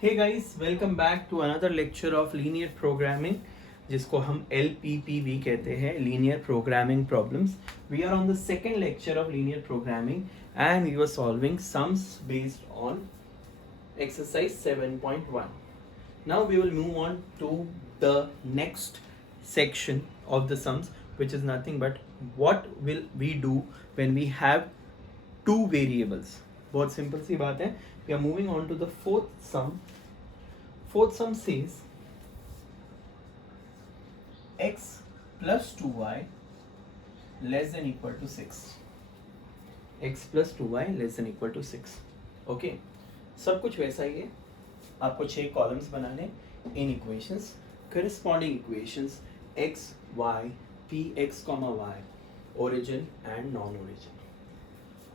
Hey guys, welcome back to another lecture of linear programming जिसको हम LPPV कहते हैं, linear programming problems. We are on the second lecture of linear programming and we were solving sums based on exercise 7.1. Now we will move on to the next section of the sums, which is nothing but what will we do when we have two variables. बहुत simple सी बात है. We are moving on to the fourth sum. Fourth sum says x plus 2y less than equal to 6. x plus 2y less than equal to 6. Okay, सब कुछ वैसा ही है. आपको 6 columns बनाने in equations, corresponding equations x, y, p x, y, origin and non origin.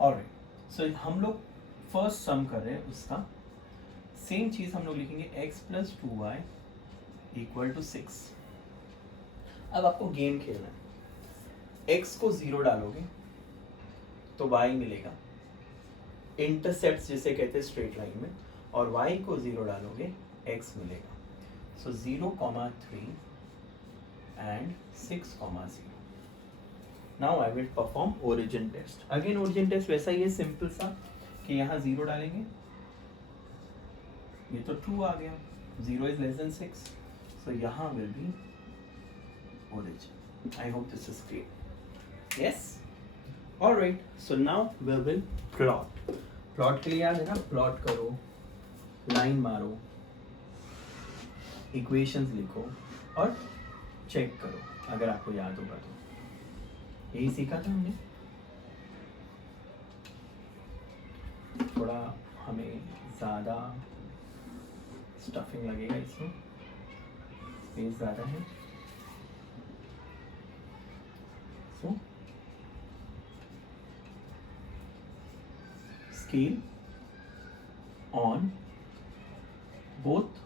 Alright, so हम लोग first सम कर रहे हैं उसका. सेम चीज हम लोग लिखेंगे x plus 2y equal to 6. अब आपको गेम खेलना है. x को 0 डालोगे तो y मिलेगा, इंटरसेप्ट जिसे कहते हैं स्ट्रेट लाइन में, और y को 0 डालोगे x मिलेगा. So 0,3 and 6,0. Now I will perform origin test. Again origin test वैसा ही है, सिंपल सा कि यहाँ 0 डालेंगे, ये तो ट्रू आ गया, 0 इज लेस देन 6, सो यहाँ will be origin. I hope this is clear. Yes? Alright, so now we will plot. Plot के लिए याद है ना, प्लॉट करो, लाइन मारो, इक्वेशंस लिखो और चेक करो अगर आपको याद होगा तो. यही सीखा था हमने. थोड़ा हमें ज़्यादा स्टफिंग लगेगा इसमें, स्पेस ज़्यादा है. सो scale on both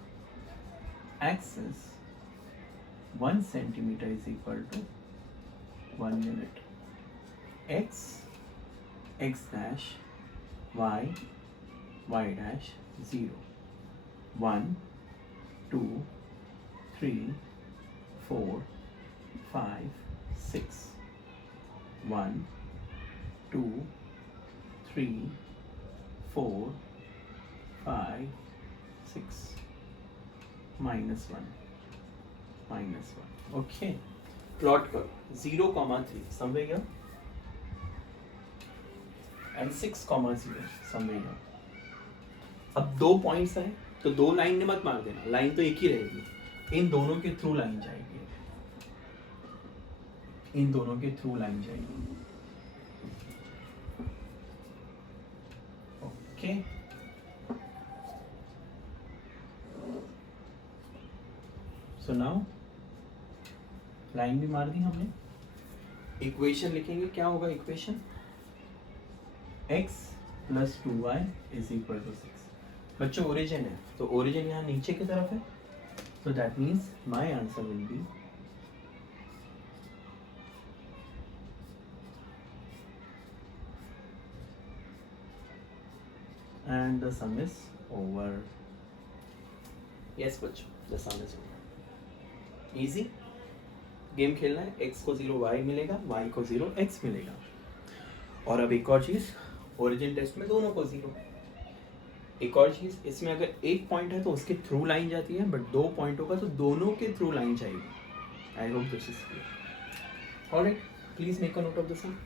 axes 1 centimeter is equal to 1 unit. X, x dash, y, y dash, 0, 1, 2, 3, 4, 5, 6, 1, 2, 3, 4, 5, 6, -1, -1. Okay, plot करो 0,3 समझ गया, एंड 6,0 समझ गया. अब 2 पॉइंट्स हैं तो 2 लाइन ने मत मार देना, लाइन तो एक ही रहेगी. इन दोनों के थ्रू लाइन जाएगी, इन दोनों के थ्रू लाइन जाएगी. ओके, सो नाउ लाइन भी मार दी हमने. इक्वेशन लिखेंगे, क्या होगा equation? x plus 2y is equal to 6. बच्चों ओरिजिन है तो ओरिजिन यहाँ नीचे की तरफ है, so that means my answer will be and the sum is over. Yes बच्चों, the sum is over. Easy. Game खेलना है, x को 0 y मिलेगा, y को 0 x मिलेगा. और अब एक और चीज, ओरिजिन टेस्ट में दोनों को 0. एक और चीज, इसमें अगर एक पॉइंट है तो उसके थ्रू लाइन जाती है, बट 2 पॉइंट होगा तो दोनों के थ्रू लाइन जाएगी. I hope this is clear. Alright, please make a note of the sum.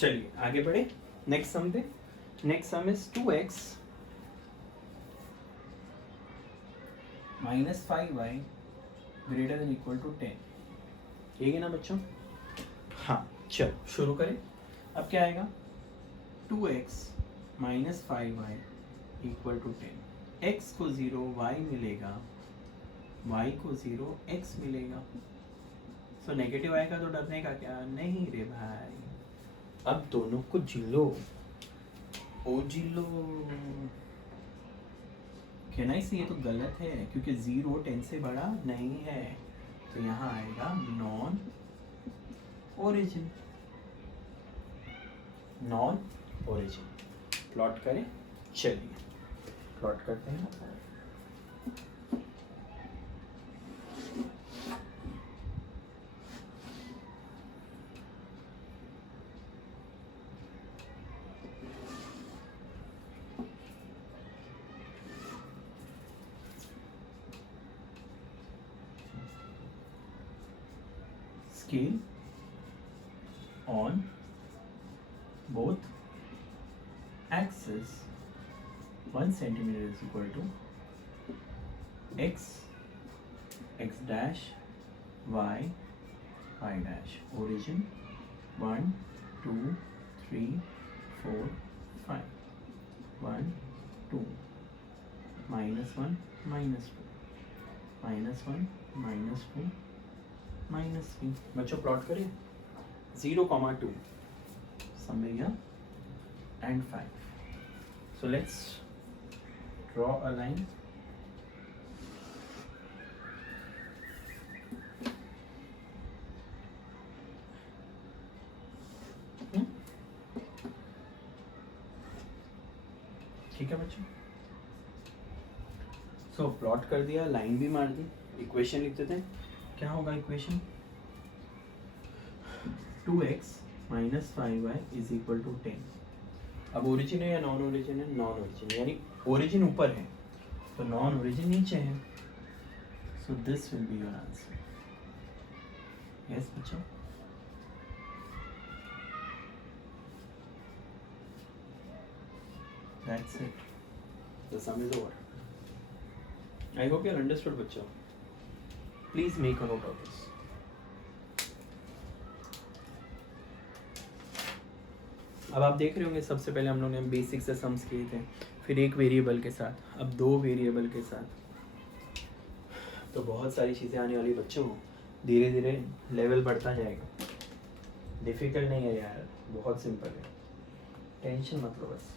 चलिए आगे बढ़े, नेक्स्ट सम दे। Next sum is 2x minus 5y greater than equal to 10। ठीक है ना बच्चों? हाँ चलो शुरू करें। अब क्या आएगा? 2x minus 5y equal to 10। x को 0 y मिलेगा, y को 0 x मिलेगा। सो नेगेटिव आएगा तो डरने का क्या नहीं रे भाई। अब दोनों को जिलो, ओ जिलो। कहना ही ये तो गलत है क्योंकि 0 10 से बड़ा नहीं है, तो यहाँ आएगा non origin. Non origin plot करें। चलिए प्लॉट करते हैं। Scale on both axes 1 centimeter is equal to x dash y dash. Origin 1 2 3 4 5 1 2 minus 1 minus 2 minus 1 minus 2 minus 3। बच्चों प्लॉट करिए 0,2 समझिएगा and 5। So let's draw a line. ठीक है बच्चों? सो प्लॉट कर दिया, लाइन भी मार दी, इक्वेशन लिख देते हैं। क्या होगा equation? 2x minus 5y is equal to 10। अब ओरिजिन है या नॉन ओरिजिन है? नॉन ओरिजिन, यानी ओरिजिन ऊपर है तो नॉन ओरिजिन नीचे है। So this will be your answer. Yes बच्चों? That's it, the sum is over. I hope you understood बच्चों। Please make a note of this. अब आप देख रहे होंगे सबसे पहले हम लोग ने बेसिक से सम्स किए थे, फिर एक वेरिएबल के साथ, अब 2 वेरिएबल के साथ। तो बहुत सारी चीज़ें आने वाली बच्चों, धीरे धीरे लेवल बढ़ता जाएगा। डिफिकल्ट नहीं है यार, बहुत सिंपल है, टेंशन मत लो बस।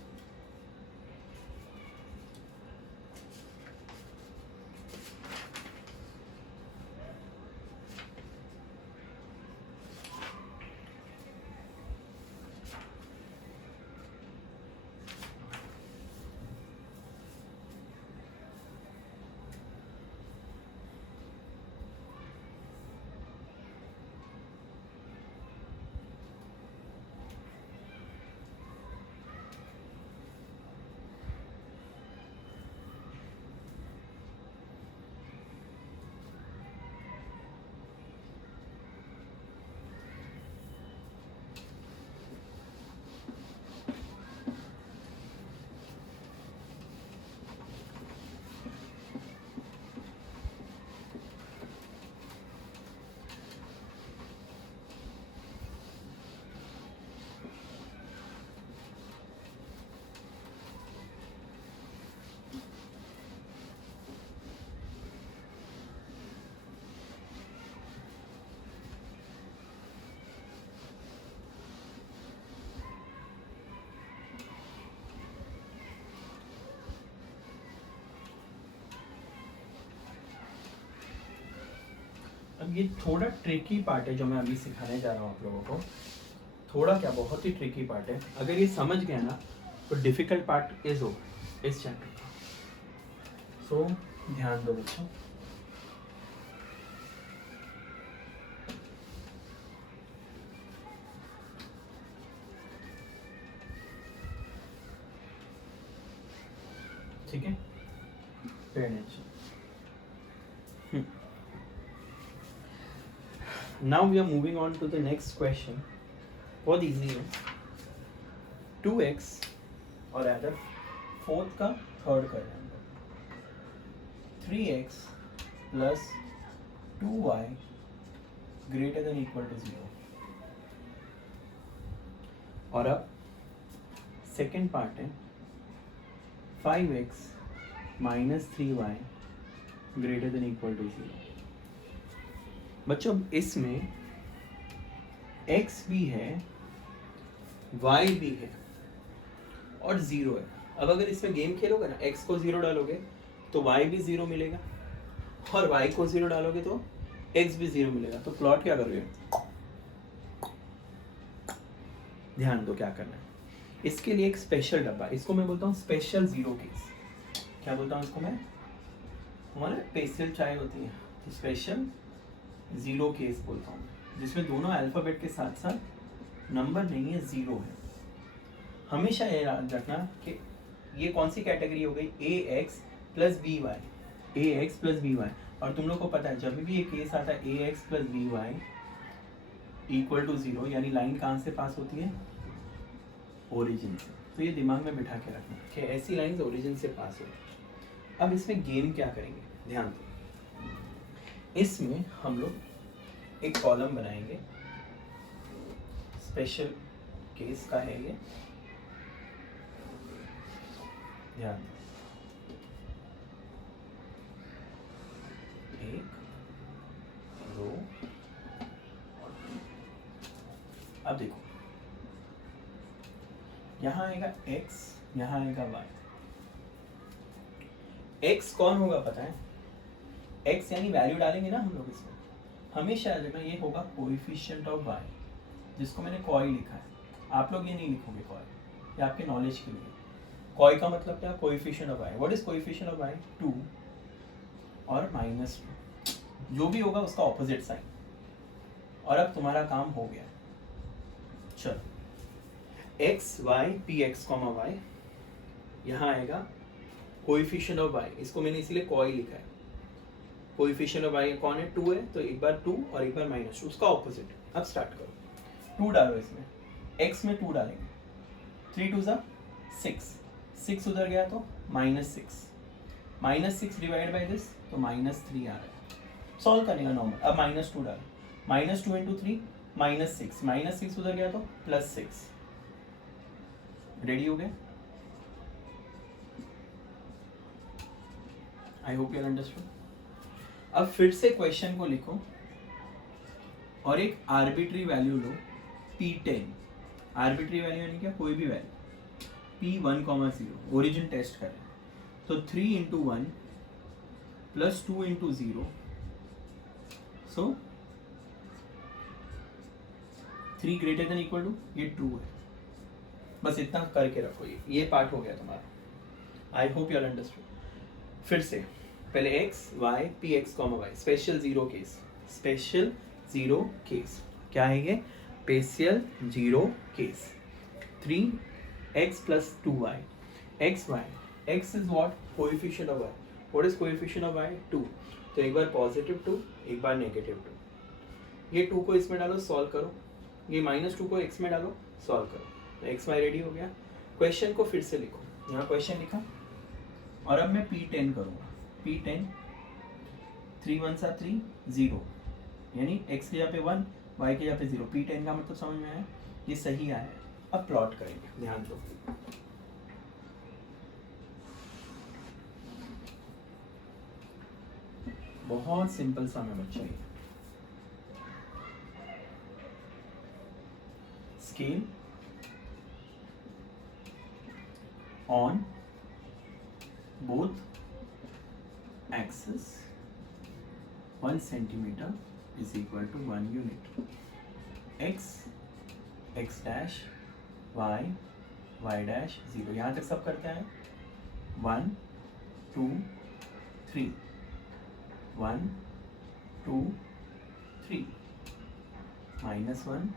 अब ये थोड़ा ट्रिकी पार्ट है जो मैं अभी सिखाने जा रहा हूँ आप लोगों को। थोड़ा क्या, बहुत ही ट्रिकी पार्ट है। अगर ये समझ गए ना तो डिफिकल्ट पार्ट इज ओवर इस चैप्टर का। सो ध्यान दो बच्चों। ठीक है, pay attention. Now we are moving on to the next question. बहुत easy है। 2x और अदर फोर्थ का थर्ड कर रहे हैं 3x plus 2y greater than equal to 0। और अब सेकेंड पार्ट है 5x minus 3y greater than equal to 0। बच्चों इसमें x भी है y भी है और 0 है। अब अगर इसमें गेम खेलोगे ना, x को 0 डालोगे तो y भी 0 मिलेगा और y को 0 डालोगे तो x भी 0 मिलेगा। तो प्लॉट क्या करोगे, ध्यान दो क्या करना है। इसके लिए एक स्पेशल डब्बा, इसको मैं बोलता हूँ स्पेशल जीरो केस। क्या बोलता हूँ इसको मैं, हमारे स्पेशल चाय होती है, स्पेशल जीरो केस बोलता हूँ, जिसमें दोनों अल्फाबेट के साथ साथ नंबर नहीं है, जीरो है। हमेशा ये याद रखना कि ये कौन सी कैटेगरी हो गई, ए एक्स प्लस बी वाई, ए एक्स प्लस बी वाई। और तुम लोग को पता है जब भी ये केस आता है A X plus B Y equal to 0, यानी लाइन कहाँ से पास होती है, ओरिजिन से। तो ये दिमाग में बिठा के रखना कि ऐसी लाइन ओरिजिन से पास होती है। अब इसमें गेम क्या करेंगे, ध्यान दो। इसमें हम लोग एक कॉलम बनाएंगे, स्पेशल केस का है ये, ध्यान दो। एक, दो, अब देखो यहाँ आएगा x, यहाँ आएगा y। x कौन होगा पता है, x यानी वैल्यू डालेंगे ना हम लोग इसमें, हमेशा याद रखना ये होगा कोएफिशिएंट ऑफ y, जिसको मैंने कॉय लिखा है। आप लोग ये नहीं लिखोगे कॉय, ये आपके नॉलेज के लिए। कॉय का मतलब क्या, coefficient of y। What is coefficient of y, 2 और -2, जो भी होगा उसका ऑपोजिट साइन। और अब तुम्हारा काम हो गया, चलो x y p x y, यहाँ आएगा कोएफिशिएंट ऑफ y, इसको मैंने इसीलिए कॉय लिखा है। कोएफिशिएंट ऑफ y कौन है, 2 है, तो एक बार 2 और एक बार -2, उसका ऑपोजिट। अब स्टार्ट करो, 2 डालो इसमें, x में 2 डालेंगे, 3 2 6, 6 उधर गया तो -6 डिवाइड बाई दिस तो -3 आ रहा है। सॉल्व करेगा नॉर्मल। अब -2 डालो, -2 इंटू 3 -6 उधर गया तो +6। रेडी हो गए, आई होप यू अंडरस्टूड। अब फिर से क्वेश्चन को लिखो और एक आर्बिट्री वैल्यू लो, P10। आर्बिट्री वैल्यू यानी क्या, कोई भी वैल्यू, P1, 0, ओरिजिन टेस्ट करें तो 3 into 1 plus 2 into 0, so 3 greater than equal to, ये 2 है। बस इतना करके रखो, ये पार्ट हो गया तुम्हारा। I hope you are understood. फिर से पहले x y p x, y, special zero case. Special zero case क्या है ये, special zero case. 3x plus 2y, x y, x is what, coefficient of y। What is coefficient of y, 2। तो एक बार positive 2, एक बार negative 2। ये 2 को इसमें डालो, सॉल्व करो। ये -2 को x में डालो, सॉल्व करो। तो x y रेडी हो गया। क्वेश्चन को फिर से लिखो, यहाँ क्वेश्चन लिखा और अब मैं P10 करूँगा। P10 3 1 3 0, यानी x के यहाँ पे 1, y के यहाँ पे 0। P10 का मतलब समझ में आया, ये सही आया है। अब प्लॉट करेंगे, ध्यान दो। बहुत सिंपल सा मैं बच्चा ही, scale on both axis 1 centimeter is equal to 1 unit. x x dash y y dash 0। यहाँ तक सब करते हैं, 1 2 3, 1 2 3, -1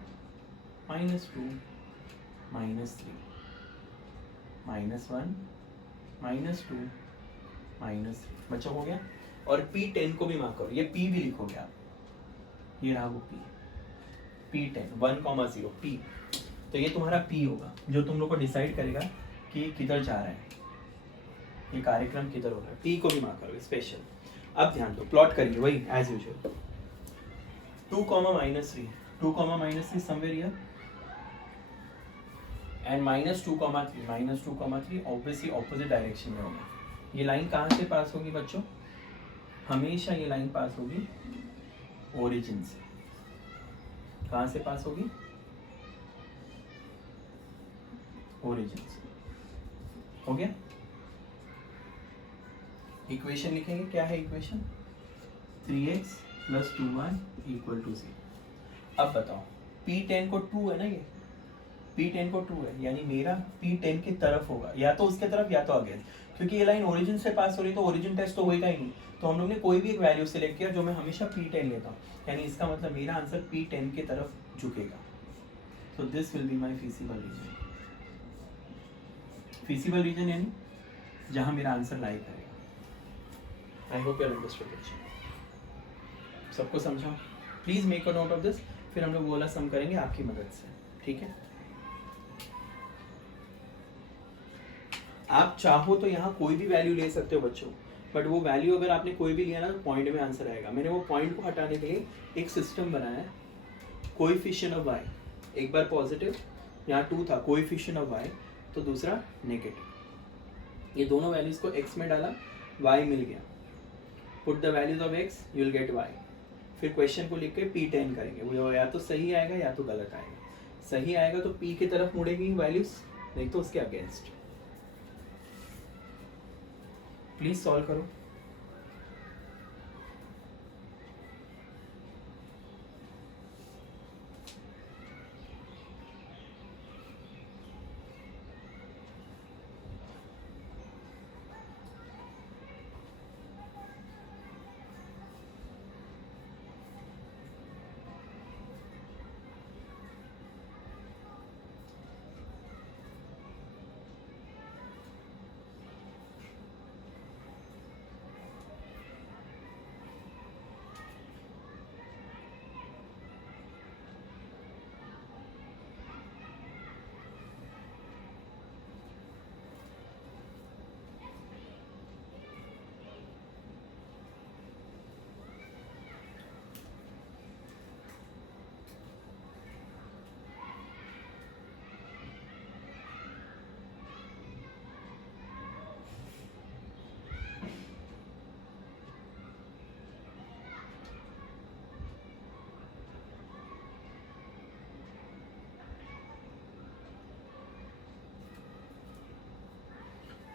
-2 -3, -1 -2 -3। बच्चों हो गया। और P10 को भी मार्क करो, ये P भी लिखोगे आप, ये रहा वो P, P10 1, 0 P। तो ये तुम्हारा पी होगा जो तुम लोग को डिसाइड करेगा कि ये किधर जा रहा है, ये कार्यक्रम किधर हो रहा है। पी को भी मार्क करोगे स्पेशल। अब ध्यान दो, प्लॉट करिए वही as usual 2, -3, 2, -3 somewhere here and -2, -3 obviously opposite direction में होगा। ये लाइन कहाँ से पास होगी बच्चों? हमेशा ये लाइन पास होगी ओरिजिन से। कहाँ से पास होगी? ओरिजिन से। हो गया? इक्वेशन लिखेंगे, क्या है इक्वेशन? 3x + 2y = 0। अब बताओ P10 को 2 है ना, ये P10 को 2 है, यानी मेरा P10 की तरफ होगा, या तो उसके तरफ या तो अगेंस्ट, क्योंकि ये लाइन ओरिजिन से पास हो रही तो ओरिजिन टेस्ट तो होएगा ही नहीं। तो हम लोग ने कोई भी एक वैल्यू सिलेक्ट किया जो मैं हमेशा P10 लेता हूँ, यानी इसका मतलब मेरा आंसर P10 की तरफ झुकेगा। तो this will be my feasible region. Feasible region यानी जहाँ मेरा आंसर लाई करेगा। आई होप यू अंडरस्टूड बच्चे, सबको समझा? Please make a note of this, फिर हम लोग वो वाला सम करेंगे आपकी मदद से, ठीक है? आप चाहो तो यहाँ कोई भी वैल्यू ले सकते हो बच्चों, बट वो वैल्यू अगर आपने कोई भी लिया ना तो पॉइंट में आंसर आएगा। मैंने वो पॉइंट को हटाने के लिए एक सिस्टम बनाया है, कोएफिशिएंट ऑफ y, एक बार पॉजिटिव, यहाँ 2 था, कोएफिशिएंट ऑफ y, तो दूसरा नेगेटिव। ये दोनों वैल्यूज को x में डाला, y मिल गया। Put the values of x, you will get y। फिर क्वेश्चन को लिख के P10 करेंगे, वो या तो सही आएगा या तो गलत आएगा। सही आएगा तो P की तरफ मुड़ेगी वैल्यूज, नहीं तो उसके अगेंस्ट। प्लीज सॉल्व करो।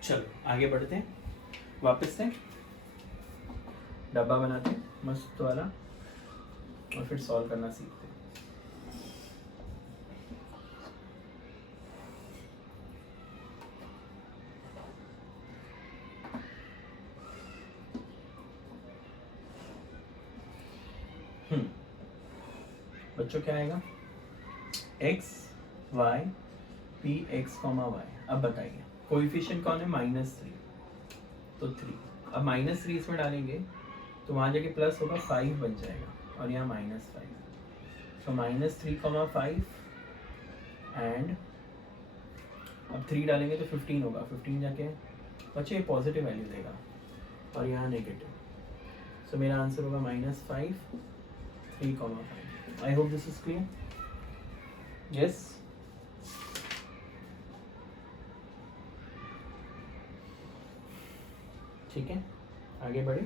चलो आगे बढ़ते हैं, वापस से डब्बा बनाते हैं मस्त वाला और फिर सॉल्व करना सीखते हैं। बच्चों क्या आएगा? x y p x, y। अब बताइए कोएफिशिएंट कौन है? -3, तो 3। अब -3 इसमें डालेंगे तो वहाँ जाके प्लस होगा, 5 बन जाएगा, और यहाँ -5। सो -3, 5 एंड अब 3 डालेंगे तो 15 होगा, 15 जाके बच्चे ये पॉजिटिव वैल्यू देगा और यहाँ नेगेटिव। सो मेरा आंसर होगा -5, 3, 5। आई hope this is clear. Yes, ठीक है, आगे बढ़े।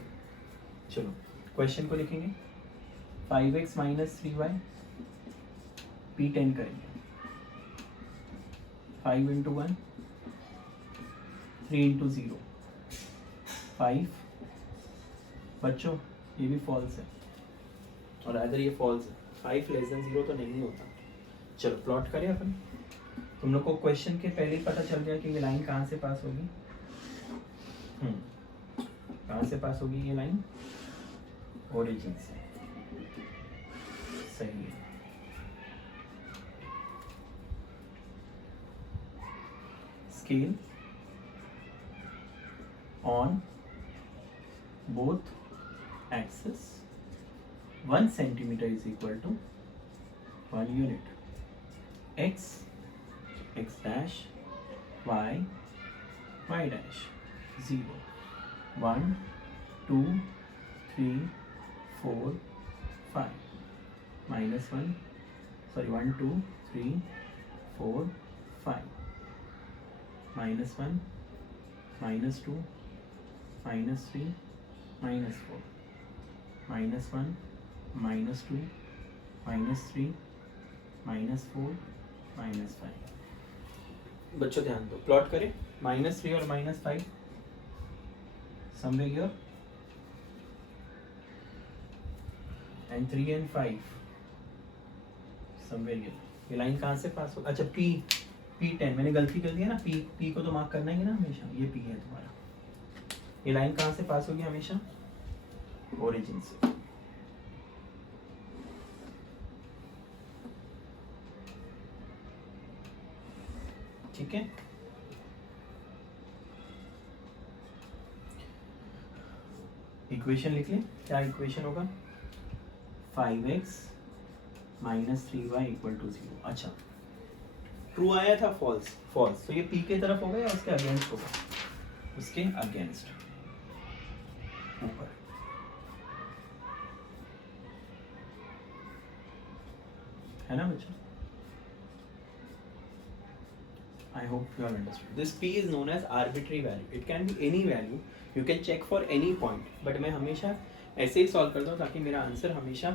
चलो क्वेश्चन को लिखेंगे, 5x - 3y P10 करेंगे। 5 × 1, 3 × 0, 5। बच्चों ये भी फॉल्स है, और अगर ये फॉल्स है, 5 < 0 तो नहीं होता। चलो प्लॉट करें अपन। तुम लोग को क्वेश्चन के पहले ही पता चल गया कि ये लाइन कहाँ से पास होगी। कहाँ से पास होगी ये लाइन? ओरिजिन से। सही है। Scale on both axis 1 centimeter is equal to 1 unit. X x dash y y dash 0 1 2 3 4 5 minus 1 sorry 1 2 3 4 5 minus 1 minus 2 minus 3 minus 4 minus 1 minus 2 minus 3 minus 4 minus 5। बच्चों ध्यान दो, प्लॉट करें -3 और -5 somewhere here and 3 and 5 somewhere here। ये line कहाँ से पास होगा? अच्छा P10 मैंने गलती कर दिया ना, P को तो मार्क करना ही है ना हमेशा, ये P है तुम्हारा। ये लाइन कहाँ से पास होगी हमेशा? ओरिजिन से। ठीक है, इक्वेशन लिख लें। क्या इक्वेशन होगा? 5x minus 3y equal to 0। अच्छा, ट्रू आया था, फॉल्स फॉल्स, तो ये p के तरफ होगा या उसके अगेंस्ट होगा? उसके अगेंस्ट, ऊपर। है ना बच्चों? I hope you all understood. This p is known as arbitrary value. It can be any value. You can check for any point. But मैं हमेशा ऐसे ही सॉल्व करता हूँ ताकि मेरा आंसर हमेशा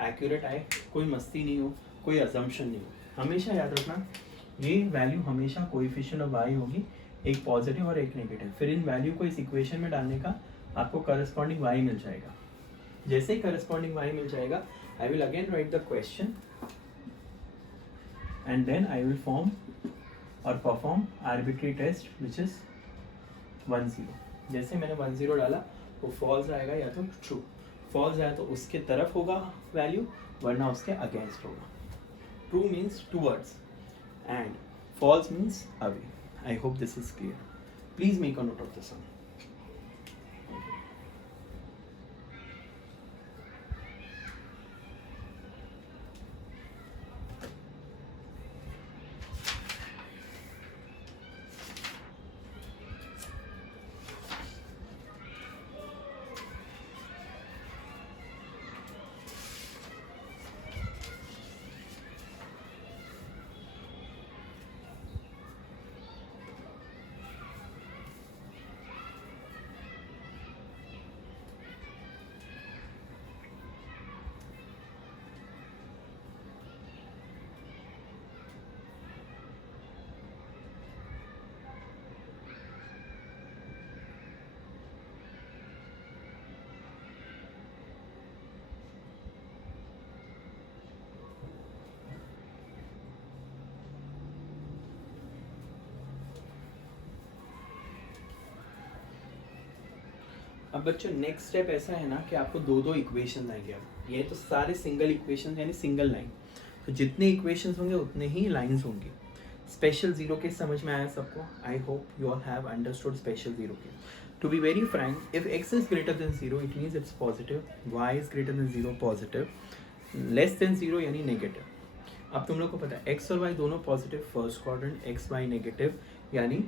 एक्यूरेट आए, कोई मस्ती नहीं हो, कोई असम्पशन नहीं हो। हमेशा याद रखना, ये वैल्यू हमेशा कोएफिशिएंट ऑफ y होगी, एक पॉजिटिव और एक नेगेटिव। फिर इन वैल्यू को इस इक्वेशन में डालने का आपको करस्पॉन्डिंग y मिल जाएगा। जैसे ही करस्पॉन्डिंग y मिल जाएगा, I will again write the question and then I will form और perform arbitrary test which is 1 0। जैसे मैंने 1 0 डाला, वो फॉल्स आएगा या तो ट्रू। फॉल्स आया तो उसके तरफ होगा वैल्यू, वरना उसके अगेंस्ट होगा। True means towards and false means away. I hope this is clear. Please make a note of the sum. अब बच्चों नेक्स्ट स्टेप ऐसा है ना कि आपको दो इक्वेशन आएंगे। अब ये तो सारे सिंगल इक्वेशन यानी सिंगल लाइन, तो जितने इक्वेशंस होंगे उतने ही लाइंस होंगी। स्पेशल जीरो केस समझ में आया सबको? I hope you all have understood special zero case. To be very frank, if x is greater than 0 it means it's positive, y is greater than 0 positive, less than 0 यानी negative. अब तुम लोग को पता है x और y दोनों positive first quadrant, x y negative यानी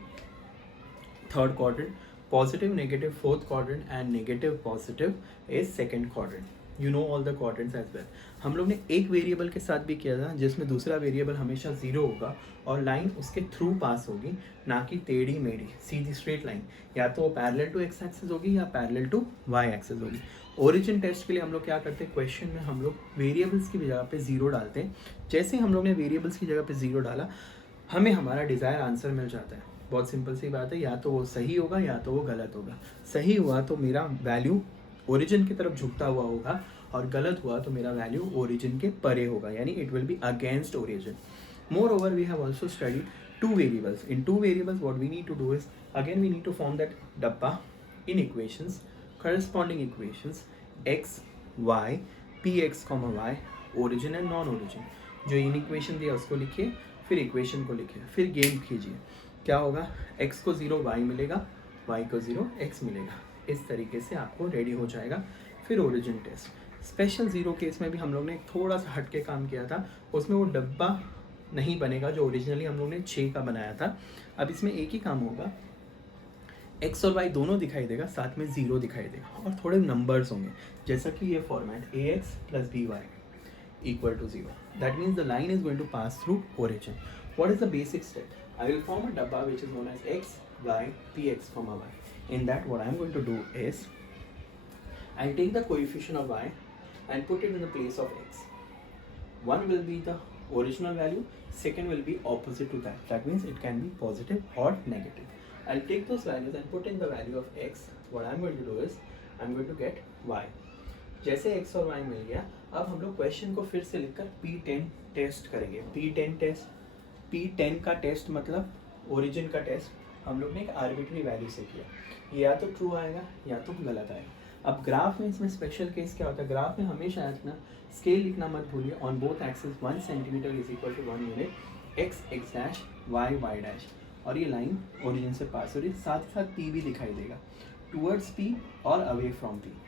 third quadrant, positive negative fourth quadrant and negative positive is second quadrant. You know all the quadrants as well. हम लोग ने एक वेरिएबल के साथ भी किया था जिसमें दूसरा वेरिएबल हमेशा 0 होगा और लाइन उसके थ्रू पास होगी, ना कि टेढ़ी मेढ़ी सीधी स्ट्रेट लाइन। या तो पैरेलल टू एक्स एक्सिस होगी या पैरेलल टू वाई एक्सिस होगी। ओरिजिन टेस्ट के लिए हम लोग क्या करते हैं, क्वेश्चन में हम लोग वेरिएबल्स की जगह पे 0 डालते हैं। जैसे हम लोग ने वेरिएबल्स की जगह पे 0 डाला, हमें हमारा डिज़ायर आंसर मिल जाता है। बहुत सिंपल सी बात है, या तो वो सही होगा या तो वो गलत होगा। सही हुआ तो मेरा वैल्यू ओरिजिन की तरफ झुकता हुआ होगा और गलत हुआ तो मेरा वैल्यू ओरिजिन के परे होगा, यानी it will be against origin. Moreover we have also studied 2 variables. In 2 variables what we need to do is, again we need to form that dabba in equations, corresponding equations x, y, px, y, origin and non-origin। जो in equation दिया उसको लिखिए, फिर equation को लिखिए, फिर game कीजिए। क्या होगा, x को 0 y मिलेगा, y को 0 x मिलेगा। इस तरीके से आपको रेडी हो जाएगा। फिर origin test. Special zero case में भी हम लोग ने थोड़ा सा हट के काम किया था, उसमें वो डब्बा नहीं बनेगा जो ओरिजिनली हम लोग ने 6 का बनाया था। अब इसमें एक ही काम होगा, एक्स और वाई दोनों दिखाई देगा, साथ में 0 दिखाई देगा और थोड़े नंबर्स होंगे, जैसा कि ये format A X plus B Y equal to 0. That means the line is going to pass through origin. What is the basic step? I will form a dabba which is known as x, y, px, y. In that, what I am going to do is, I'll take the coefficient of y and put it in the place of x. One will be the original value, second will be opposite to that. That means it can be positive or negative. I'll take those values and put in the value of x. What I'm going to do is, I'm going to get y. जैसे x और y मिल गया, अब हम लोग question को फिर से लिखकर P10 टेस्ट करेंगे। P10 टेस्ट, P10 का टेस्ट मतलब ओरिजिन का टेस्ट हम लोग ने एक आर्बिट्री वैल्यू से किया, ये या तो ट्रू आएगा या तो गलत आएगा। अब ग्राफ में इसमें स्पेशल केस क्या होता है, ग्राफ में हमेशा ना स्केल लिखना मत भूलिए, on both axis 1 centimetre is equal to 1 unit, x x dash y y dash, और ये लाइन ओरिजिन से पास हो रही है, साथ ही साथ P भी दिखाई देगा, टूवर्ड्स P और away from P.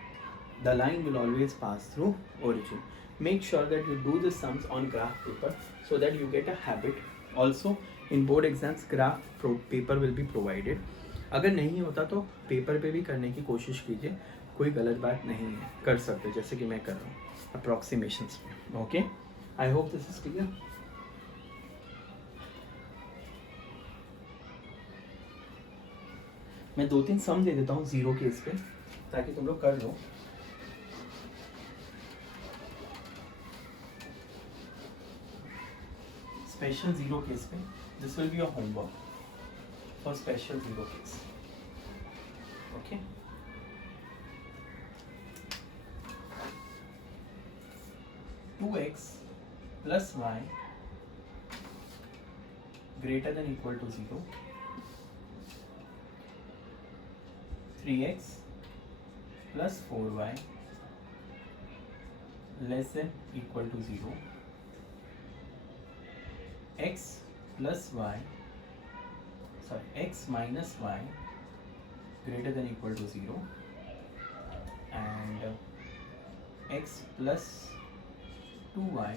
The line will always pass through origin. Make sure that you do the sums on graph paper so that you get a habit. Also, in board exams, graph paper will be provided. अगर नहीं होता तो paper पे भी करने की कोशिश कीजिए, कोई गलत बात नहीं है, कर सकते जैसे कि मैं कर रहा हूँ अप्रॉक्सीमेशंस में. Okay, I hope this is clear. मैं 2-3 सम दे देता हूँ 0 केस पे ताकि तुम लोग कर लो. Special 0 case पे, this will be your homework for special 0 case. Okay. Two x plus y greater than equal to 0. 3x plus 4y less than equal to 0. x plus y, sorry, x minus y greater than equal to 0, and x plus 2y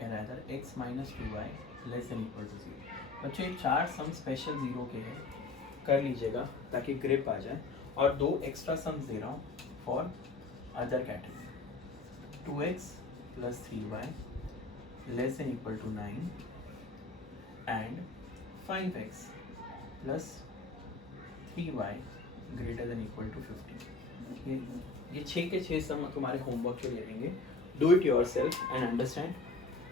and rather x minus 2y less than equal to 0. बच्चों ये 4 some special 0 के हैं, कर लीजिएगा ताकि grip आ जाए, और 2 extra sums दे रहा हूँ for other category. 2x plus 3y less than equal to 9 and 5x plus 3y greater than equal to 15. ये 6 के 6 सम तुम्हारे होमवर्क के लिए रहेंगे. Do it yourself and understand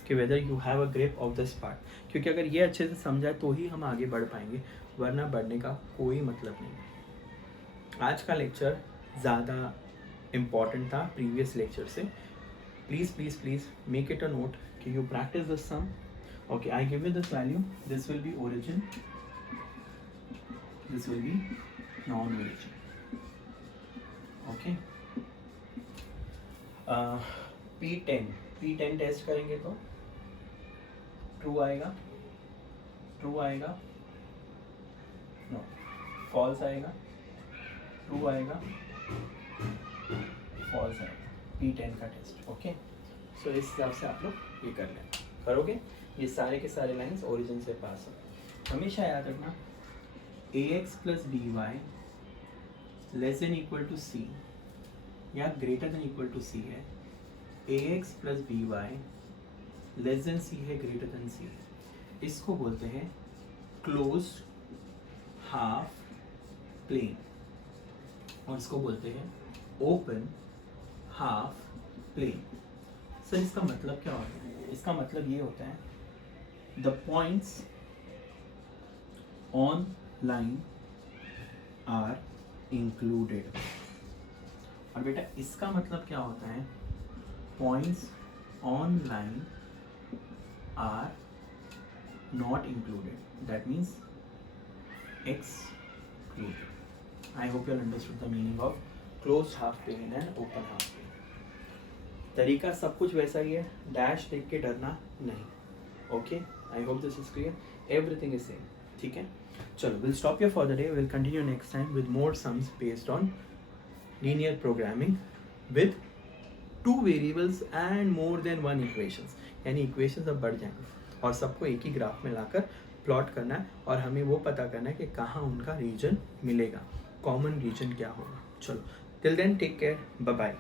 कि whether you have a grip of this part, क्योंकि अगर ये अच्छे से समझाए तो ही हम आगे बढ़ पाएंगे, वरना बढ़ने का कोई मतलब नहीं है. आज का लेक्चर ज़्यादा इम्पॉर्टेंट था प्रीवियस लेक्चर से. Please please please make it a note कि you practice the sum. Okay, I give you this value. This will be origin. This will be non-origin. Okay. P10 test करेंगे तो true आएगा, true आएगा, no false आएगा, true आएगा, false आएगा. P10 का test. Okay, सो इस हिसाब से आप लोग ये कर लें, करोगे ये सारे के सारे लाइंस ओरिजिन से पास हो. हमेशा याद रखना ax plus B y less than equal to c या greater than equal to c है, ax plus B y less than c है, ग्रेटर देन सी है. इसको बोलते हैं क्लोज हाफ प्लेन, और इसको बोलते हैं ओपन हाफ प्लेन. सर इसका मतलब क्या होता है? इसका मतलब ये होता है the points on line are included. और बेटा इसका मतलब क्या होता है? Points on line are not included. That means excluded. I hope you understood the meaning of closed half plane and open half plane. तरीका सब कुछ वैसा ही है, डैश देख के डरना नहीं. Okay, I hope this is clear. Everything is same. ठीक है, चलो will stop here for the day. Will continue next time with more sums based on linear programming with 2 variables and more than 1 equations. यानी equations अब बढ़ जाएंगे. और सबको एक ही ग्राफ में लाकर प्लॉट करना है और हमें वो पता करना है कि कहाँ उनका रीजन मिलेगा, कॉमन रीजन क्या होगा। चलो till then take care, bye bye.